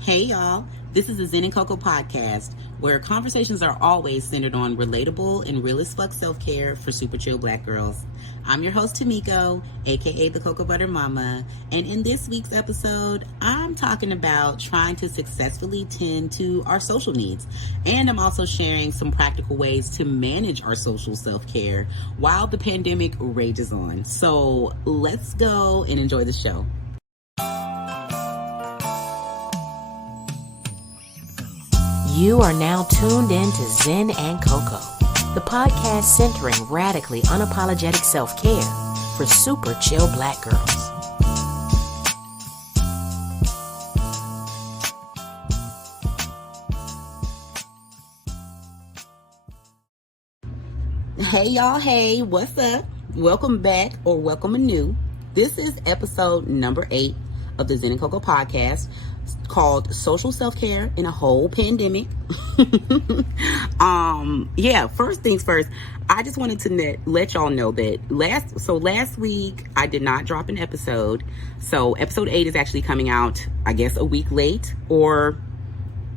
Hey y'all, this is the Zen and Coco podcast, where conversations are always centered on relatable and real as fuck self-care for super chill black girls. I'm your host Tameko, aka the Cocoa Butter Mama, and in this week's episode, I'm talking about trying to successfully tend to our social needs. And I'm also sharing some practical ways to manage our social self-care while the pandemic rages on. So let's go and enjoy the show. You are now tuned in to Zen and Coco, the podcast centering radically unapologetic self-care for super chill black girls. Hey y'all, hey, what's up? Welcome back or welcome anew. This is episode number 8 of the Zen and Coco podcast, called Social Self-Care in a Whole Pandemic. First things first, I just wanted to let y'all know that last week I did not drop an episode. So episode 8 is actually coming out, I guess, a week late, or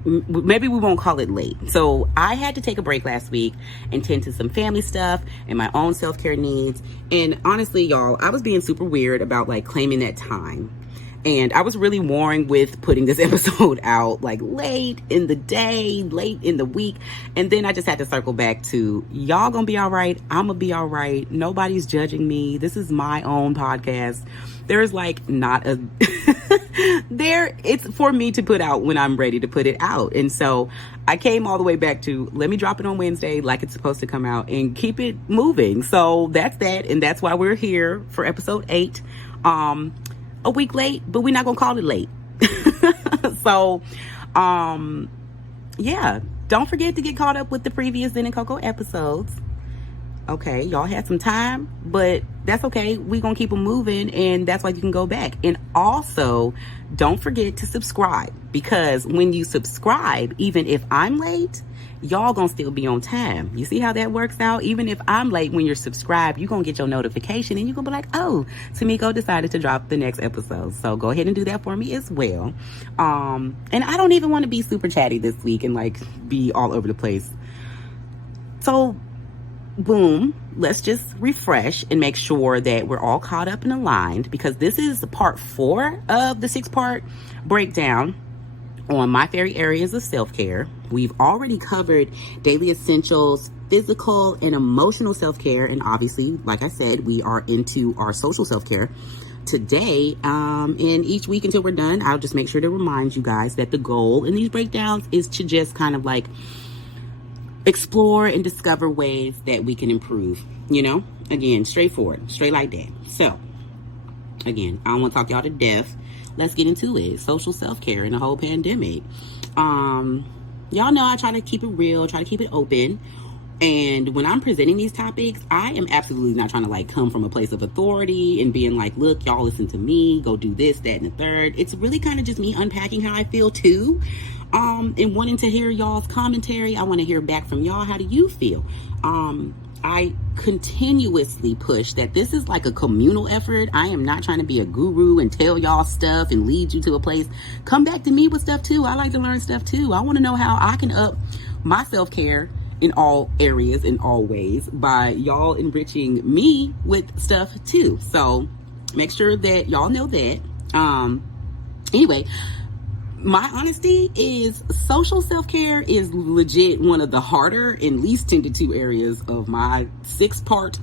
maybe we won't call it late. So I had to take a break last week and tend to some family stuff and my own self-care needs. And honestly, y'all, I was being super weird about claiming that time. And I was really warring with putting this episode out late in the day, late in the week. And then I just had to circle back to, y'all gonna be all right. I'm gonna be all right. Nobody's judging me. This is my own podcast. There's not a it's for me to put out when I'm ready to put it out. And so I came all the way back to, let me drop it on Wednesday like it's supposed to come out and keep it moving. So that's that. And that's why we're here for episode 8. A week late, but we're not gonna call it late. So don't forget to get caught up with the previous Zen and Coco episodes. Okay, y'all had some time, but that's okay. We're gonna keep them moving, and that's why you can go back. And also, don't forget to subscribe, because when you subscribe, even if I'm late, y'all gonna still be on time. You see how that works out? Even if I'm late, when you're subscribed, you're gonna get your notification and you're gonna be like, oh, Tameko decided to drop the next episode. So go ahead and do that for me as well. And I don't even want to be super chatty this week and be all over the place. So boom, let's just refresh and make sure that we're all caught up and aligned, because this is part 4 of the 6-part breakdown on my favorite areas of self-care. We've already covered daily essentials, physical and emotional self-care, and obviously, like I said, we are into our social self-care today. And each week until we're done, I'll just make sure to remind you guys that the goal in these breakdowns is to just kind of explore and discover ways that we can improve, again, straightforward, straight like that. So again, I don't want to talk y'all to death. Let's get into it. Social self-care in the whole pandemic. Y'all know I try to keep it real, try to keep it open. And when I'm presenting these topics, I am absolutely not trying to come from a place of authority and being look, y'all listen to me, go do this, that, and the third. It's really kind of just me unpacking how I feel too. And wanting to hear y'all's commentary. I want to hear back from y'all. How do you feel? I continuously push that this is a communal effort. I am not trying to be a guru and tell y'all stuff and lead you to a place. Come back to me with stuff too. I like to learn stuff too. I want to know how I can up my self-care in all areas, in all ways, by y'all enriching me with stuff too. So make sure that y'all know that. Anyway, my honesty is social self-care is legit one of the harder and least tended to areas of my 6-part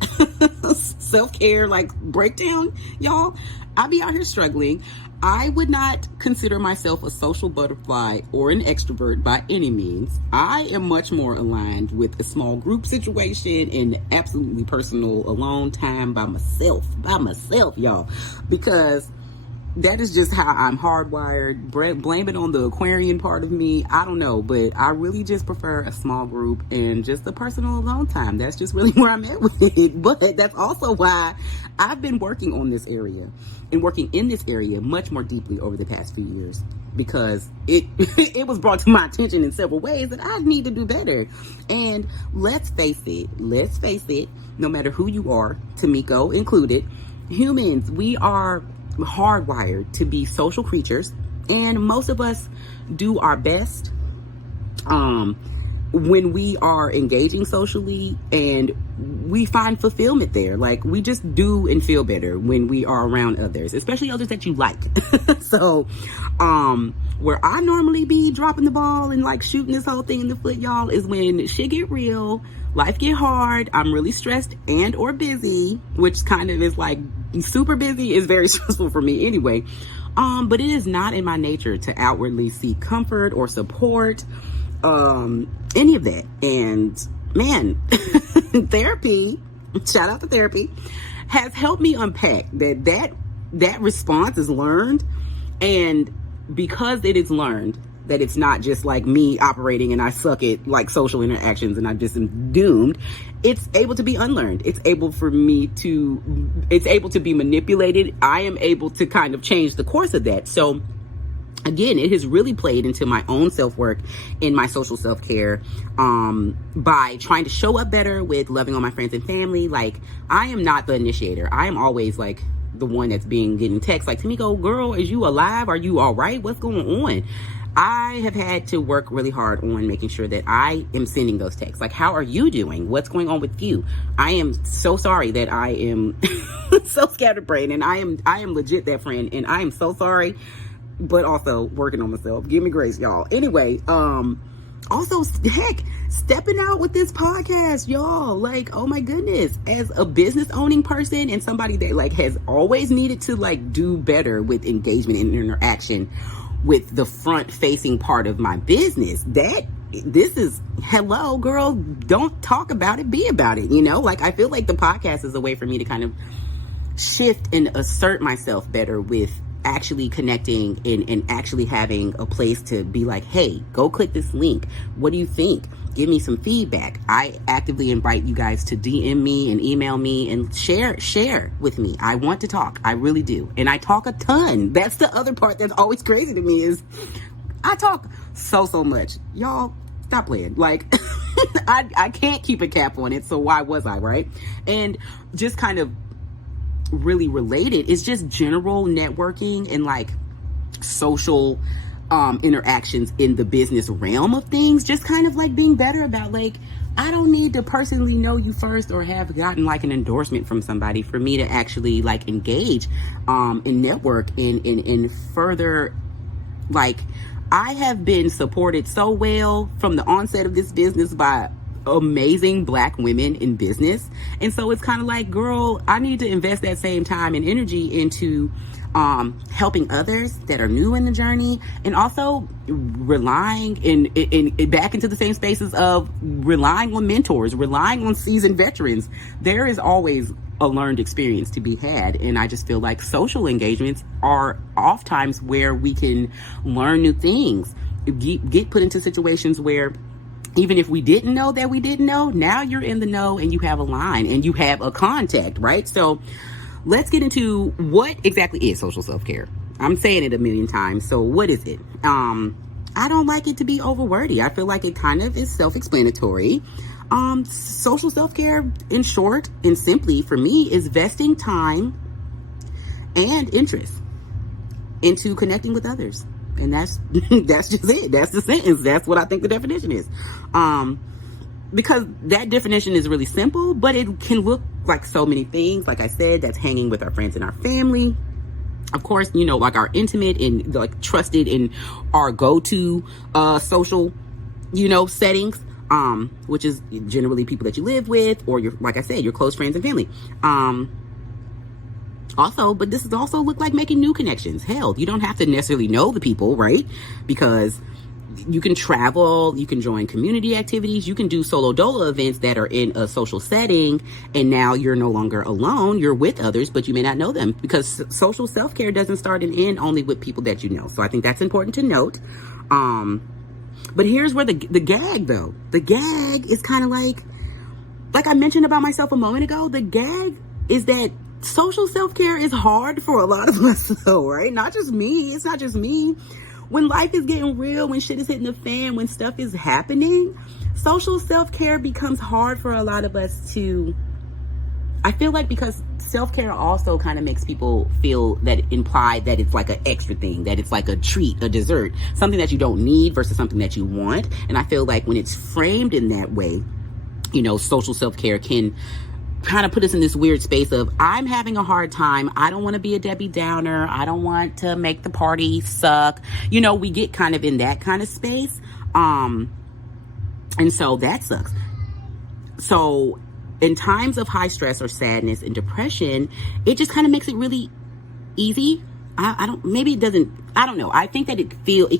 self-care breakdown, y'all. I be out here struggling. I would not consider myself a social butterfly or an extrovert by any means. I am much more aligned with a small group situation and absolutely personal alone time by myself, y'all, because that is just how I'm hardwired. Blame it on the Aquarian part of me. I don't know, but I really just prefer a small group and just a personal alone time. That's just really where I'm at with it. But that's also why I've been working on this area and working in this area much more deeply over the past few years, because it it was brought to my attention in several ways that I need to do better. And let's face it, no matter who you are, Tameko included, humans, we are hardwired to be social creatures And most of us do our best when we are engaging socially, and we find fulfillment there. Like, we just do and feel better when we are around others, especially others that you like. So where I normally be dropping the ball and like shooting this whole thing in the foot, y'all, is when shit get real, life get hard, I'm really stressed and or busy, which kind of is like super busy is very stressful for me anyway. But it is not in my nature to outwardly seek comfort or support, any of that. And man, therapy, shout out to therapy, has helped me unpack that response is learned. And because it is learned, that it's not just like me operating and I suck at like social interactions and I just am doomed, it's able to be unlearned. It's able to be manipulated. I am able to kind of change the course of that. So again, it has really played into my own self-work and my social self-care, by trying to show up better with loving on my friends and family. Like, I am not the initiator. I am always like the one that's getting texts like, Tameko, girl, is you alive? Are you all right? What's going on? I have had to work really hard on making sure that I am sending those texts. Like, how are you doing? What's going on with you? I am so sorry that I am so scatterbrained, and I am legit that friend, and I am so sorry, but also working on myself. Give me grace, y'all. Anyway, also, heck, stepping out with this podcast, y'all. Like, oh my goodness, as a business owning person and somebody that like has always needed to like do better with engagement and interaction with the front facing part of my business, this is, hello girl, don't talk about it, be about it. Like, I feel like the podcast is a way for me to kind of shift and assert myself better with actually connecting and actually having a place to be like, hey, go click this link. What do you think? Give me some feedback. I actively invite you guys to DM me and email me and share with me. I want to talk. I really do. And I talk a ton. That's the other part that's always crazy to me, is I talk so much. Y'all, stop playing. Like, I can't keep a cap on it. So why was I, right? And just kind of really related is just general networking and like social interactions in the business realm of things. Just kind of like being better about, like, I don't need to personally know you first or have gotten like an endorsement from somebody for me to actually like engage and network and further. Like, I have been supported so well from the onset of this business by amazing Black women in business, and so it's kind of like, girl, I need to invest that same time and energy into helping others that are new in the journey, and also relying in back into the same spaces of relying on mentors, relying on seasoned veterans. There is always a learned experience to be had, and I just feel like social engagements are oftentimes where we can learn new things, get put into situations where even if we didn't know that we didn't know, now you're in the know and you have a line and you have a contact, right? So let's get into what exactly is social self-care. I'm saying it a million times. So what is it? I don't like it to be overwordy. I feel like it kind of is self-explanatory. Social self-care, in short and simply for me, is vesting time and interest into connecting with others. And that's just it. That's the sentence. That's what I think the definition is. Because that definition is really simple, but it can look like so many things. Like I said, that's hanging with our friends and our family. Of course, like our intimate and like trusted and our go-to social, settings, which is generally people that you live with, or your, like I said, your close friends and family. Also, but this is also look like making new connections. Hell, you don't have to necessarily know the people, right? Because you can travel, you can join community activities, you can do solo dolo events that are in a social setting, and now you're no longer alone, you're with others, but you may not know them, because social self-care doesn't start and end only with people that you know. So I think that's important to note. But here's where the gag, though. The gag is kind of like I mentioned about myself a moment ago, the gag is that social self-care is hard for a lot of us, though, right? Not just me. It's not just me. When life is getting real, when shit is hitting the fan, when stuff is happening, social self-care becomes hard for a lot of us to I feel like because self-care also kind of makes people feel that imply that it's like an extra thing, that it's like a treat, a dessert, something that you don't need versus something that you want. And I feel like when it's framed in that way, social self-care can kind of put us in this weird space of, I'm having a hard time. I don't want to be a Debbie Downer. I don't want to make the party suck. We get kind of in that kind of space. And so that sucks. So in times of high stress or sadness and depression, it just kind of makes it really easy. I don't know. I think that it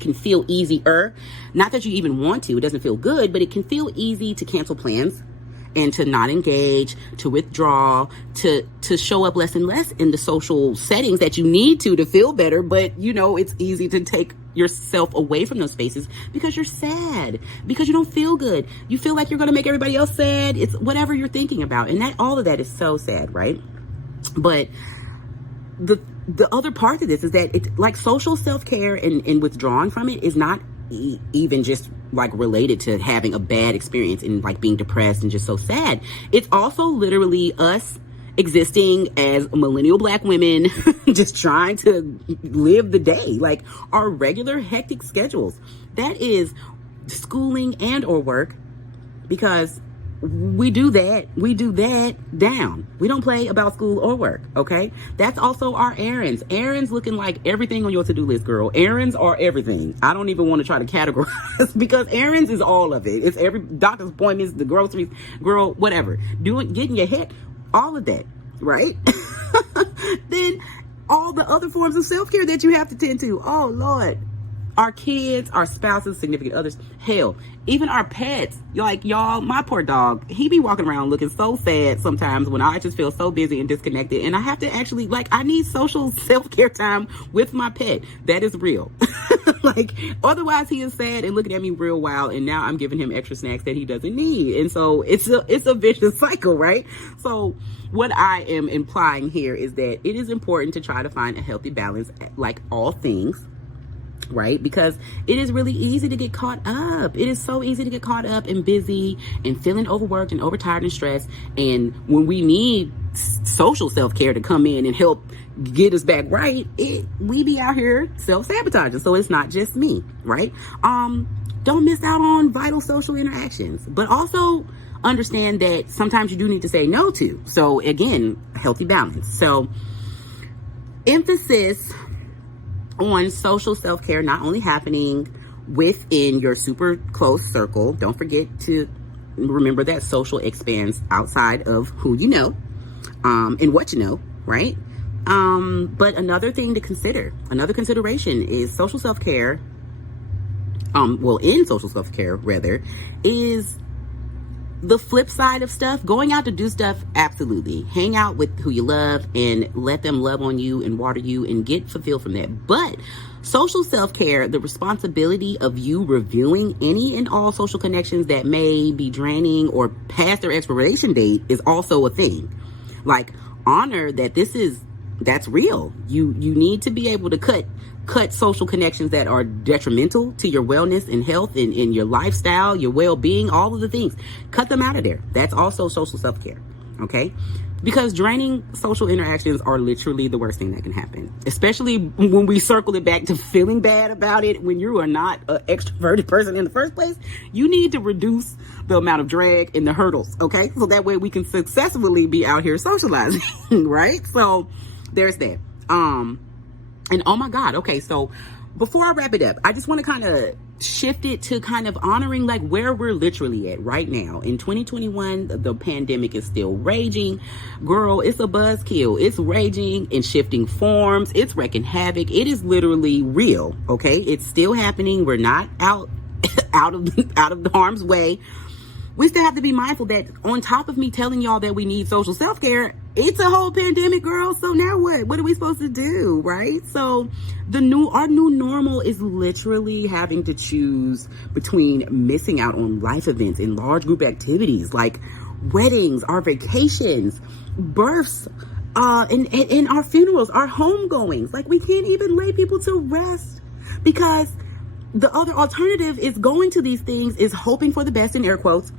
can feel easier. Not that you even want to, it doesn't feel good, but it can feel easy to cancel plans and to not engage, to withdraw, to show up less and less in the social settings that you need to feel better. But, it's easy to take yourself away from those spaces because you're sad, because you don't feel good. You feel like you're going to make everybody else sad. It's whatever you're thinking about. And all of that is so sad, right? But the other part of this is that it's like social self-care and withdrawing from it is not even just like related to having a bad experience and like being depressed and just so sad. It's also literally us existing as millennial Black women just trying to live the day, like our regular hectic schedules. That is schooling and or work, because we do that down. We don't play about school or work, okay? That's also our errands. Errands looking like everything on your to-do list, girl. Errands are everything. I don't even want to try to categorize because errands is all of it. It's every doctor's appointments, the groceries, girl, whatever. Getting your head, all of that, right? Then all the other forms of self-care that you have to tend to. Oh, Lord. Our kids, our spouses, significant others, hell, even our pets. Like, y'all, my poor dog, he be walking around looking so sad sometimes when I just feel so busy and disconnected. And I have to actually, I need social self-care time with my pet. That is real. Otherwise he is sad and looking at me real wild. And now I'm giving him extra snacks that he doesn't need. And so it's a vicious cycle, right? So what I am implying here is that it is important to try to find a healthy balance, like all things. Right? Because it is really easy to get caught up. It is so easy to get caught up and busy and feeling overworked and overtired and stressed. And when we need social self-care to come in and help get us back right, we be out here self-sabotaging. So it's not just me, right? Don't miss out on vital social interactions, but also understand that sometimes you do need to say no to. So again, healthy balance. So emphasis on social self-care not only happening within your super close circle. Don't forget to remember that social expands outside of who you know and what you know, right? But another thing to consider, another consideration is social self-care, in social self-care rather, is the flip side of stuff. Going out to do stuff, absolutely. Hang out with who you love and let them love on you and water you and get fulfilled from that. But social self-care, the responsibility of you reviewing any and all social connections that may be draining or past their expiration date is also a thing. Like, honor that that's real. You need to be able to cut social connections that are detrimental to your wellness and health and your lifestyle, your well-being, all of the things. Cut them out of there. That's also social self-care, okay? Because draining social interactions are literally the worst thing that can happen, especially when we circle it back to feeling bad about it. When you are not an extroverted person in the first place, you need to reduce the amount of drag and the hurdles, okay? So that way we can successfully be out here socializing, right? So there's that. And oh my God, okay, so before I wrap it up, I just want to kind of shift it to kind of honoring like where we're literally at right now. In 2021, the pandemic is still raging. Girl, it's a buzzkill. It's raging in shifting forms. It's wreaking havoc. It is literally real, okay? It's still happening. We're not out of the harm's way. We still have to be mindful that on top of me telling y'all that we need social self-care, it's a whole pandemic, girl. So now what? What are we supposed to do, right? So our new normal is literally having to choose between missing out on life events and large group activities like weddings, our vacations, births, and our funerals, our homegoings. Like, we can't even lay people to rest because the other alternative is going to these things is hoping for the best, in air quotes,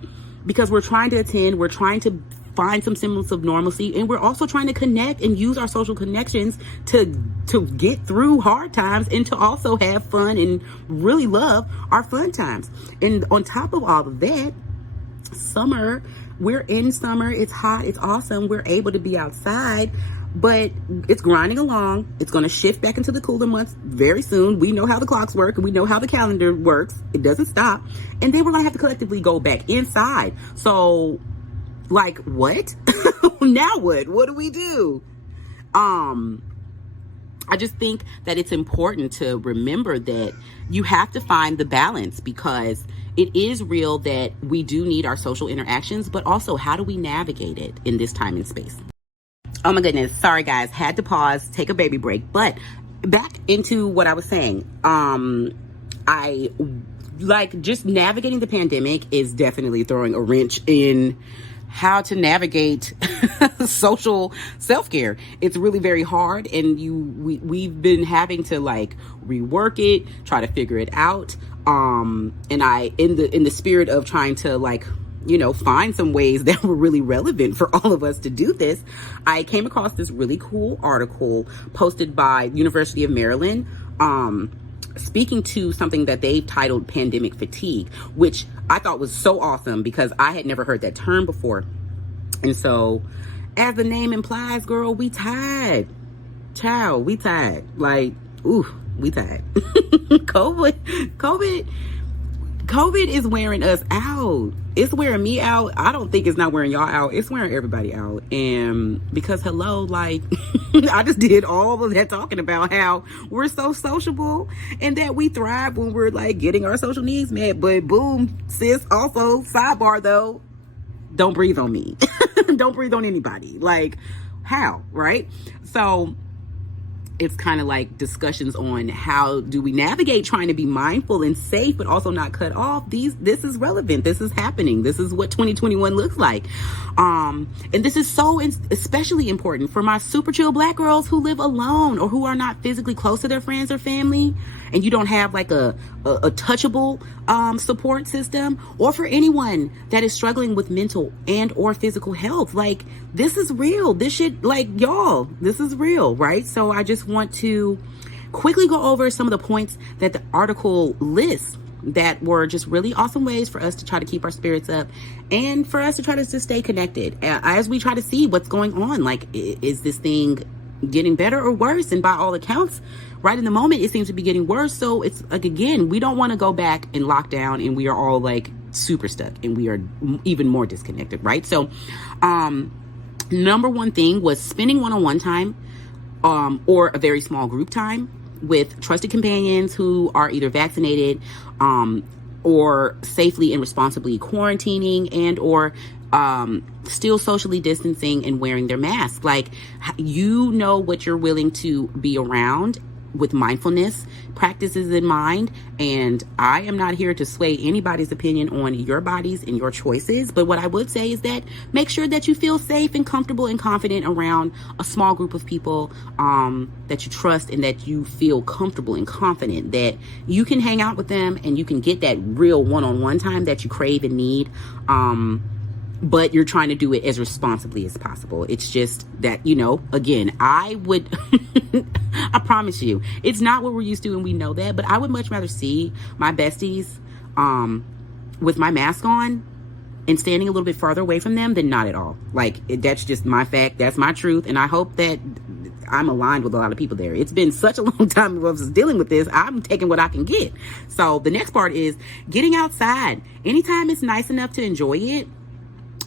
because we're trying to attend, we're trying to find some semblance of normalcy, and we're also trying to connect and use our social connections to get through hard times and to also have fun and really love our fun times. And on top of all of that, summer, we're in summer, it's hot, it's awesome, we're able to be outside, but it's grinding along. It's going to shift back into the cooler months very soon. We know how the clocks work, and we know how the calendar works. It doesn't stop. And then we're going to have to collectively go back inside. So, like, what? Now what? What do we do? I just think that it's important to remember that you have to find the balance, because it is real that we do need our social interactions, but also how do we navigate it in this time and space? Oh my goodness. Sorry guys, had to pause, take a baby break. But back into what I was saying. I like just navigating the pandemic is definitely throwing a wrench in how to navigate social self-care. It's really very hard, and we've been having to like rework it, try to figure it out. And I, in the spirit of trying to like, find some ways that were really relevant for all of us to do this, I came across this really cool article posted by University of Maryland, speaking to something that they've titled pandemic fatigue, which I thought was so awesome because I had never heard that term before. And so, as the name implies, girl, we tired. Child, we tired. Like, ooh, we tired. COVID is wearing us out. It's wearing me out. I don't think it's not wearing y'all out. It's wearing everybody out. And because hello, like I just did all of that talking about how we're so sociable and that we thrive when we're like getting our social needs met. But boom, sis, also sidebar though, don't breathe on me. Don't breathe on anybody. Like how, right? So it's kind of like discussions on how do we navigate trying to be mindful and safe, but also not cut off. This is relevant. This is happening. This is what 2021 looks like. And this is so especially important for my super chill Black girls who live alone or who are not physically close to their friends or family, and you don't have like a touchable support system, or for anyone that is struggling with mental and or physical health. Like, this is real. This shit, like, y'all, this is real, right? So I just want to quickly go over some of the points that the article lists that were just really awesome ways for us to try to keep our spirits up and for us to try to just stay connected as we try to see what's going on. Like, is this thing getting better or worse? And by all accounts, right in the moment, it seems to be getting worse. So it's like, again, we don't want to go back and lock down and we are all like super stuck and we are even more disconnected, right? So number one thing was spending one-on-one time or a very small group time with trusted companions who are either vaccinated or safely and responsibly quarantining and or still socially distancing and wearing their mask. Like, you know what you're willing to be around with mindfulness practices in mind. And I am not here to sway anybody's opinion on your bodies and your choices. But what I would say is that make sure that you feel safe and comfortable and confident around a small group of people that you trust and that you feel comfortable and confident that you can hang out with them and you can get that real one-on-one time that you crave and need. But you're trying to do it as responsibly as possible. It's just that, again, I would, I promise you, it's not what we're used to and we know that, but I would much rather see my besties with my mask on and standing a little bit farther away from them than not at all. Like, that's just my fact. That's my truth. And I hope that I'm aligned with a lot of people there. It's been such a long time I was dealing with this. I'm taking what I can get. So the next part is getting outside. Anytime it's nice enough to enjoy it.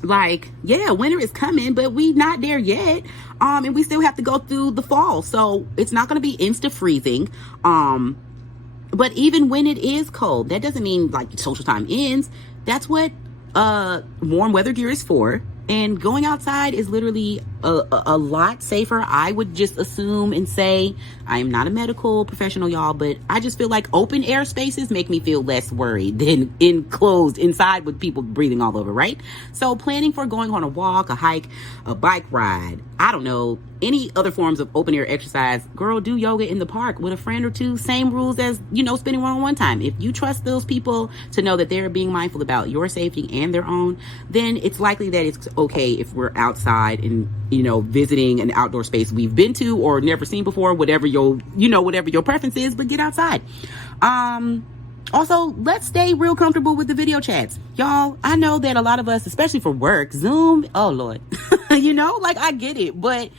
Like, yeah, winter is coming, but we not there yet. And we still have to go through the fall. So it's not going to be insta freezing. But even when it is cold, that doesn't mean like social time ends. That's what warm weather gear is for. And going outside is literally a lot safer. I would just assume and say, I am not a medical professional, y'all, but I just feel like open air spaces make me feel less worried than enclosed inside with people breathing all over, right? So planning for going on a walk, a hike, a bike ride, I don't know, any other forms of open air exercise, girl, do yoga in the park with a friend or two. Same rules as, spending one-on-one time. If you trust those people to know that they're being mindful about your safety and their own, then it's likely that it's okay if we're outside and, visiting an outdoor space we've been to or never seen before, whatever your preference is, but get outside. Also, let's stay real comfortable with the video chats. Y'all, I know that a lot of us, especially for work, Zoom, oh Lord, I get it, but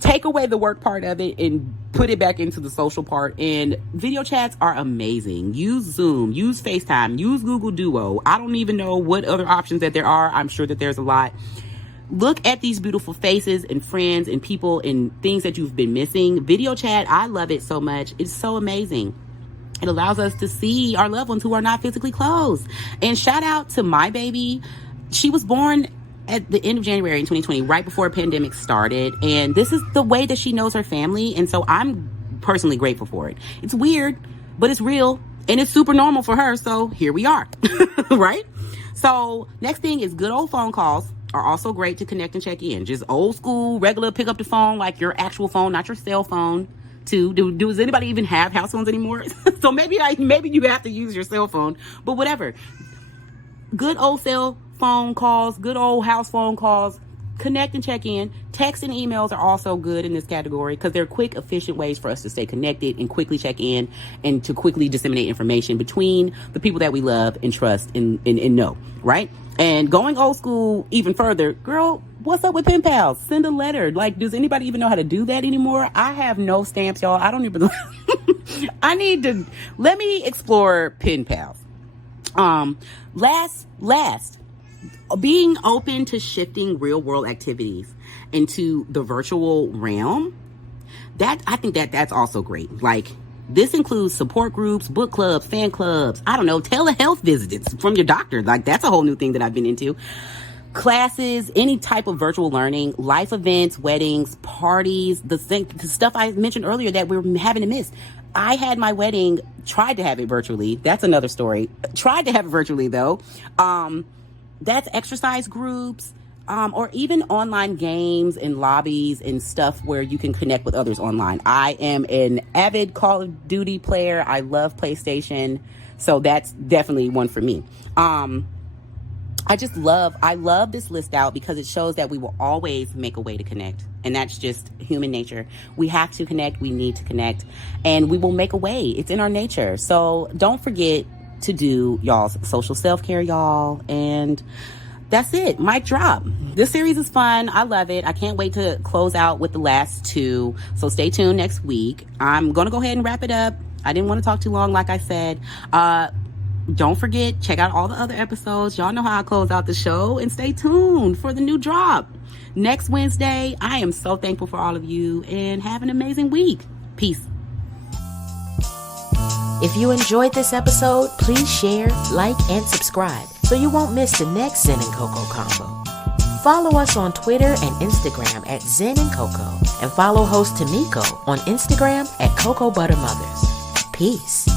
take away the work part of it and put it back into the social part. And video chats are amazing. Use Zoom, use FaceTime, use Google Duo. I don't even know what other options that there are. I'm sure that there's a lot. Look at these beautiful faces and friends and people and things that you've been missing. Video chat, I love it so much. It's so amazing. It allows us to see our loved ones who are not physically close. And shout out to my baby. She was born at the end of January in 2020, right before a pandemic started. And this is the way that she knows her family. And so I'm personally grateful for it. It's weird, but it's real. And it's super normal for her. So here we are, right? So next thing is good old phone calls are also great to connect and check in. Just old school, regular, pick up the phone like your actual phone, not your cell phone. Does anybody even have house phones anymore? So maybe you have to use your cell phone, but whatever. Good old cell phone calls, good old house phone calls, connect and check in. Text and emails are also good in this category because they're quick, efficient ways for us to stay connected and quickly check in and to quickly disseminate information between the people that we love and trust and know, right? And going old school even further, girl, what's up with pen pals? Send a letter. Does anybody even know how to do that anymore? I have no stamps, y'all. I don't even let me explore pen pals. Last, being open to shifting real world activities into the virtual realm. I think that's also great. This includes support groups, book clubs, fan clubs, I don't know, telehealth visits from your doctor. That's a whole new thing that I've been into. Classes, any type of virtual learning, life events, weddings, parties, the stuff I mentioned earlier that we're having to miss. I had my wedding, tried to have it virtually. That's another story. Tried to have it virtually though. That's exercise groups, or even online games and lobbies and stuff where you can connect with others online. I am an avid Call of Duty player. I love PlayStation. So that's definitely one for me. I love this list out because it shows that we will always make a way to connect. And that's just human nature. We have to connect. We need to connect. And we will make a way. It's in our nature. So don't forget to do y'all's social self-care, y'all. And that's it. Mic drop. This series is fun. I love it. I can't wait to close out with the last two. So stay tuned next week. I'm going to go ahead and wrap it up. I didn't want to talk too long, like I said. Don't forget, check out all the other episodes. Y'all know how I close out the show. And stay tuned for the new drop next Wednesday. I am so thankful for all of you and have an amazing week. Peace. If you enjoyed this episode, please share, like, and subscribe so you won't miss the next Zen and Coco combo. Follow us on Twitter and Instagram at Zen and Coco, and follow host Tameko on Instagram at Cocoa Butter Mothers. Peace.